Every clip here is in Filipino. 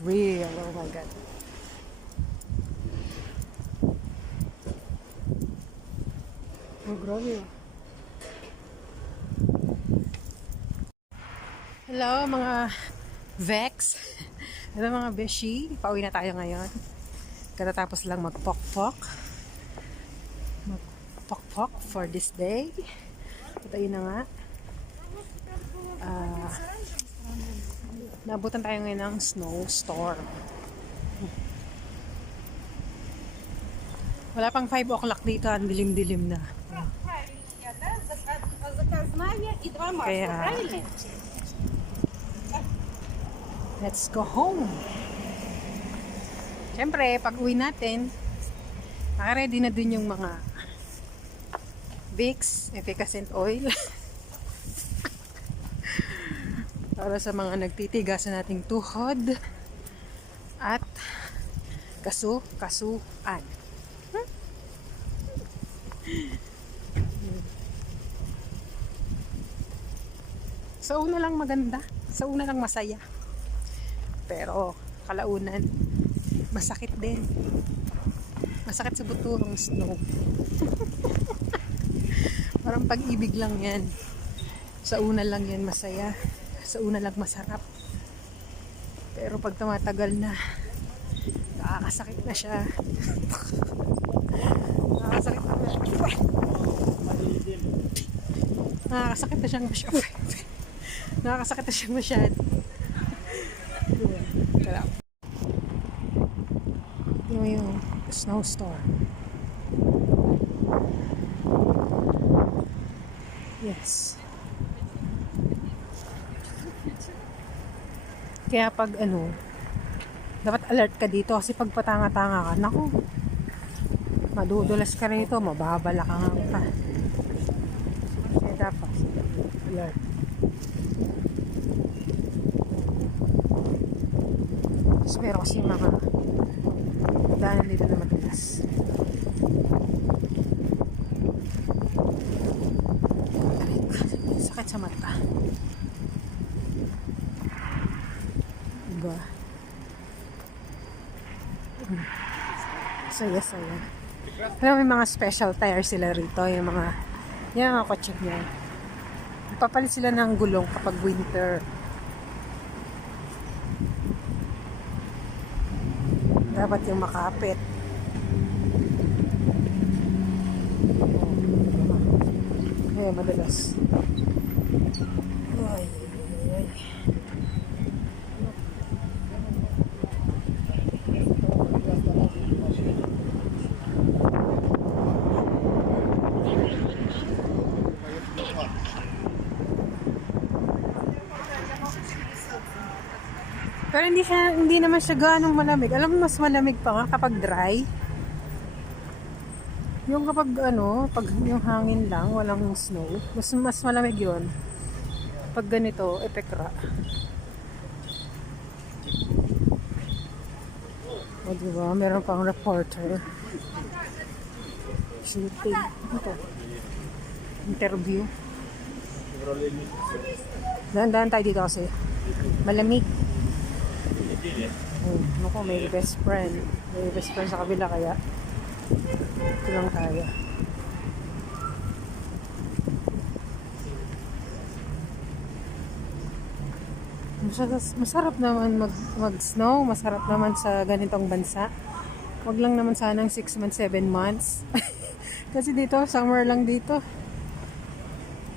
Real, oh my god. Oh, grabe. Hello mga Vex. Hello mga Beshi. Pauwi na tayo ngayon. Katatapos lang magpok-pok for this day. At ayun na nga. Naabutan tayo ngayon ng SnowStorm. Wala pang 5 o'clock dito, ang dilim-dilim na. Kaya, let's go home. Siyempre, pag uwi natin, naka-ready na din yung mga Vicks, efficacent oil. Para sa mga nagtitigas sa nating tuhod at kasuan. Sa una lang maganda, sa una lang masaya. Pero kalaunan, masakit din. Masakit sa buto ang snow. Parang pag-ibig lang yan. Sa una lang yan masaya. Sa una lang masarap. Pero pag tumatagal na, nakakasakit na siya. Nakakasakit na siya. Nakakasakit na siyang masyado. Nakakasakit na siyang masyado. Kaya. Yung SnowStorm. Yes. Kaya pag dapat alert ka dito kasi pag patanga-tanga ka, naku, madudulas ka rito, mababalakangan ka. Kaya dapat alert. Tapos meron kasi mga daanan dito na madulas. Sakit sa mata. Diba? Saya-saya. Pero may mga special tire sila rito. Yung mga kotse niya. Papalit sila ng gulong kapag winter. Dapat yung makapit. Kaya madalas. Ay. Pero hindi naman siya ganong malamig. Alam mo, mas malamig pa nga kapag dry. Yung kapag pag yung hangin lang, walang snow, mas malamig yun. Pag ganito, epekra. O diba, meron pang reporter. Shooting. Ito. Interview. Dahan-dahan tayo dito kasi. Malamig. Naku, may best friend. May best friend sa kabila kaya ito lang tayo. Masarap naman mag-snow. Masarap naman sa ganitong bansa. Wag lang naman sanang 6 months, 7 months. Kasi dito, summer lang dito.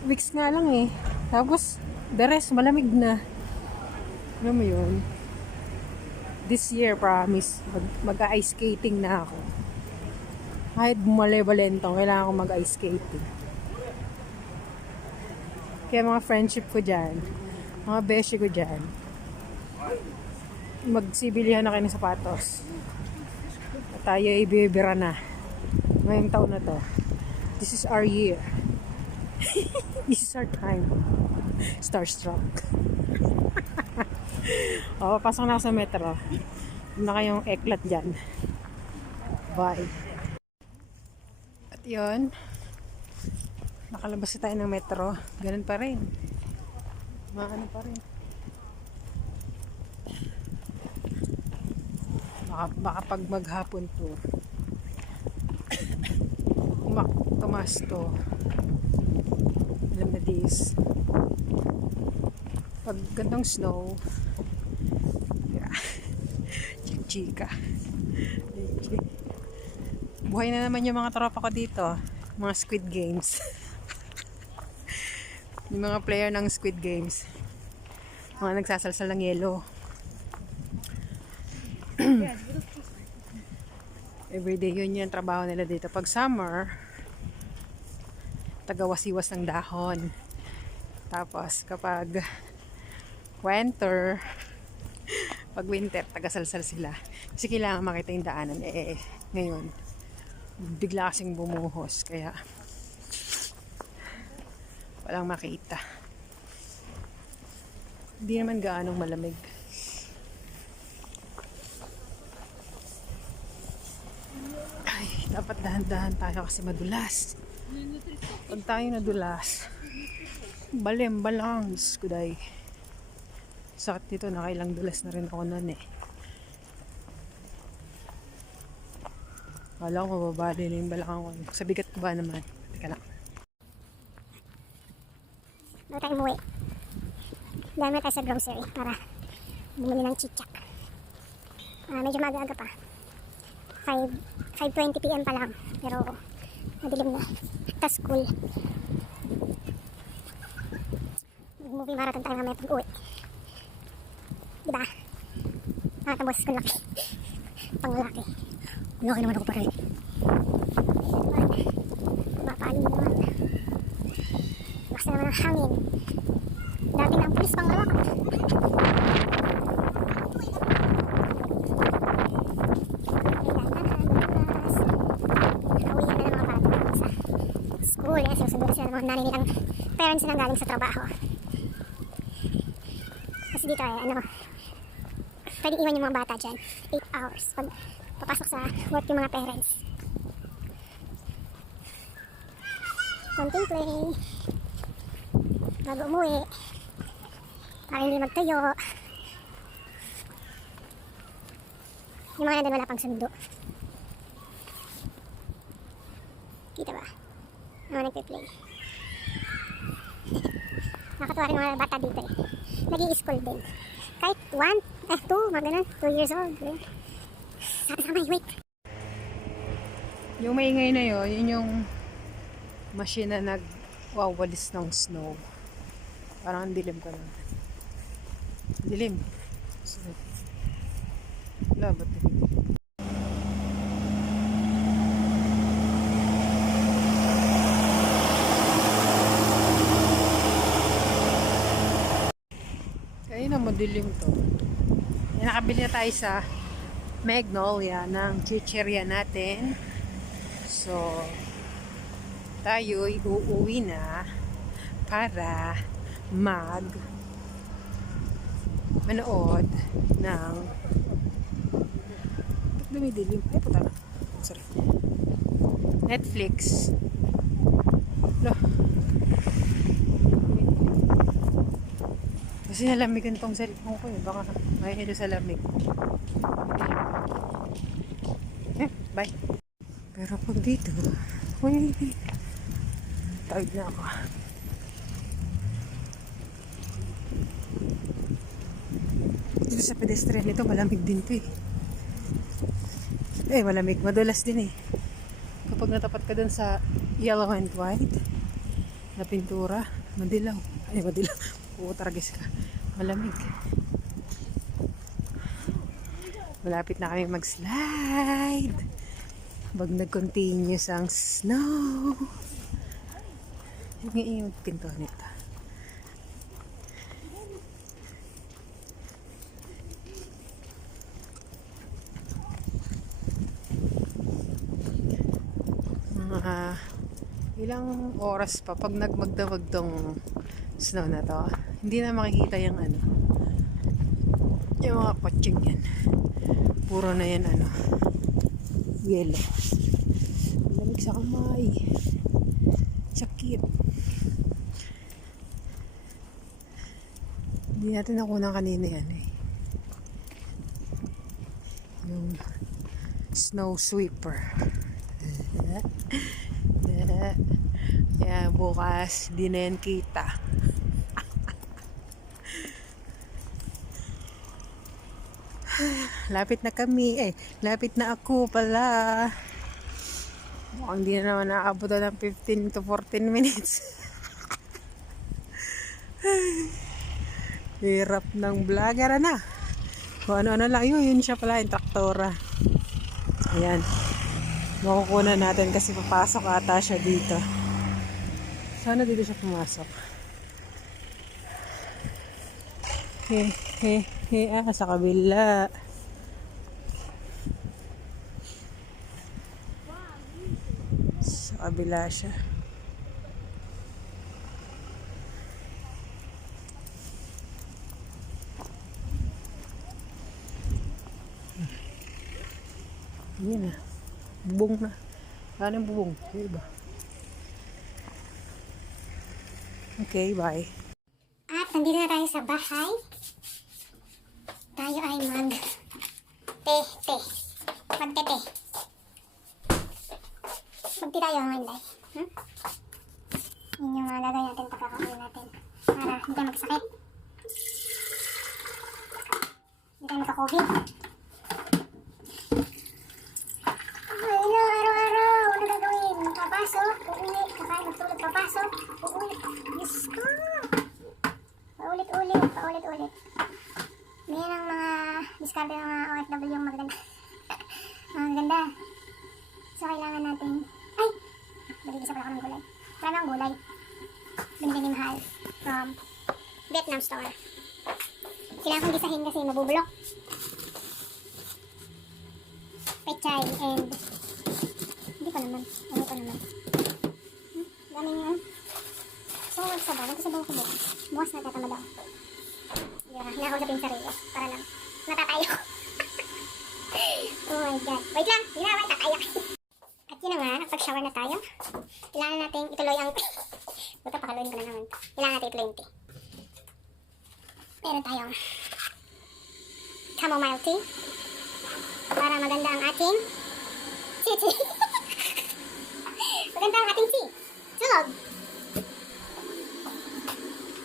Weeks nga lang eh. Tapos, the rest, malamig na. Alam mo yun? This year, promise, mag-ice skating na ako. Kahit bumalebalentong, kailangan ko mag-ice skating. Kaya mga friendship ko dyan, mga beshi ko dyan, magsibilihan na kayo ng sapatos. At tayo ay bibira na. Ngayong taon na to. This is our year. This is our time. Starstruck. O, pasok na ako sa metro. Huwag na kayong eklat dyan. Bye. At yun, nakalabas na tayo ng metro. Ganun pa rin. Ano pa rin. Baka pag maghapon to, tumas to. Alam na this. Pag gandang snow, yeah. Chika. Buhay na naman yung mga tropa ko dito. Mga Squid Games. Yung mga player ng Squid Games. Mga nagsasalsal ng yelo. Everyday yun yung trabaho nila dito. Pag summer, tagawasiwas ng dahon. Tapos kapag pag winter, tagasalsal sila. Kasi kailangan makita yung daanan. Ngayon, bigla kasing bumuhos. Kaya, walang makita. Hindi naman gaanong malamig. Ay, dapat dahan-dahan tayo kasi madulas. Pag tayo nadulas, balang, skuday. Sakit dito, nakailang dulas na rin ako nun eh. Kala ko mababali na yung balakang ko. Sa bigat ko ba naman? Teka lang. Bago tayo umuwi, dahil tayo sa grocery para bumili ng chichak. Medyo maaga-aga pa. 5:20 PM pa lang. Pero madilim na. At school. Movie marathon tayo mamaya pag-uwi. Diba? Ang boses ko laki. Panglaki. Laki naman ako pa rin. Mapaalim naman. Basta naman ang hangin. Dati na ang pulis pang lawak. Nakauwi na ng mga bata sa school. Sinusundo sila ng mga nanay nilang parents nilang galing sa trabaho. Kasi dito ay pwede iwan yung mga bata dyan 8 hours pag papasok sa work yung mga parents. Konting play bago umuwi para hindi magtayo. Yung mga nandun wala pang sundo. Kita ba? Mga nagpe-play. Nakatuwa rin mga bata dito eh. Nag-i-school din. Kahit 2, mga ganun, 2 years old. Sama, wait. Yung maingay na yun yung machine na nagwawalis ng snow. Parang ang dilim ko lang. Dilim. Wala, ba't dilim? Kaya na madilim to. Nakabili na tayo sa Magnolia ng chichirya natin. So, tayo uuwi na para manood ng dumidilim. Ay, puta na. Sorry. Netflix. No. Kasi nalamigan tong cellphone ko eh. Baka mahihilo sa lamig. Bye. Pero pag dito, uy, tawid na ako. Dito sa pedestrian ito, malamig din to eh. Malamig. Madulas din eh. Kapag natapat ka dun sa yellow and white na pintura, madilaw. Madilaw. Putaragis ka. Malamig. Malapit na kami mag-slide. Pag nag-continuous ang snow. Yung pinto nito. Mga ilang oras pa pag nagmagdamag tong snow na to, hindi na makikita yung ano, yung mga kotseng yan. Puro na yan ano, yelo. Lamig sa kamay. Sakit. Hindi natin nakunan kanina yan eh. Yung snow sweeper. Kaya bukas di na yan kita. Lapit na kami lapit na ako pala. Mukhang di na naman nakaabot ng 15 to 14 minutes. Hirap ng vlogger na. Kung ano-ano lang yun siya pala yung traktora. Ayan, makukunan natin kasi papasok ata siya dito. Sana dito siya pumasok. Sa kabila. Sa kabila siya. Yan na. Bubong na. Ano yung bubong? Yung iba. Okay, bye. At nandito na tayo sa bahay. Tayo ay mag-te-te. Mag-te-te. Magti tayo mga inday. Yun yung mga gagawin natin pagkakakunin natin. Para hindi tayo magsakit. Hindi tayo magka-COVID. Ay na, araw-araw. Ano gagawin? Papasok, uuwi. Kakain, magtulog, papasok, uuwi. Diyos ko. Paulit-ulit. Yan ang mga discard ng mga OFW yung maganda. Maganda. So, kailangan natin... Ay! Magigisa pala ako ng gulay. Marami ang gulay. Binili ni Mahal from Vietnam store. Kailangan kong gisahin kasi mabubulok. Pechay and... Hindi ko naman. Daming yun. So, magsabaw. Magsabaw ko bukas. Bukas na tatamad ako. Hinakausap yung sarili para lang natatayo. Oh my god. Wait lang, hindi na, tatayo. At yun na nga, nakapag-shower na tayo. Kailangan natin ituloy ang buta, pakaluin ko na naman. Kailangan natin ituloy yung tea. Meron tayong chamomile tea para maganda ang ating tea. Maganda ang ating tea. Sulog.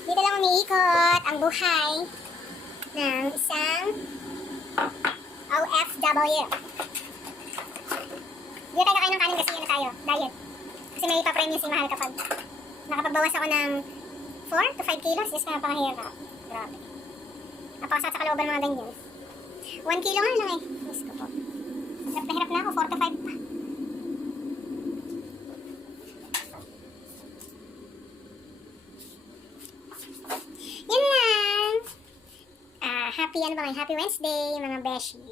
Dito lang umiikot ang buhay ng isang OFW. Hindi tayo kakain ng kanin kasi yun tayo, diet. Kasi may ipapremyo si Mahal kapag nakapagbawas ako ng 4 to 5 kilos. Yes, napakahirap. Grabe. Napakasat sa kalooban mga ganyan. 1 kilo nga lang eh. Yes ko po. Hirap na hirap na ako, 4 to 5 pa. Yan lang. Happy Wednesday, mga beshi.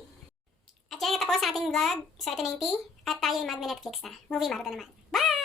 At yan natapos sa ating vlog. So, ito na yung tea. At tayo yung mag-Netflix na. Movie marathon naman. Bye!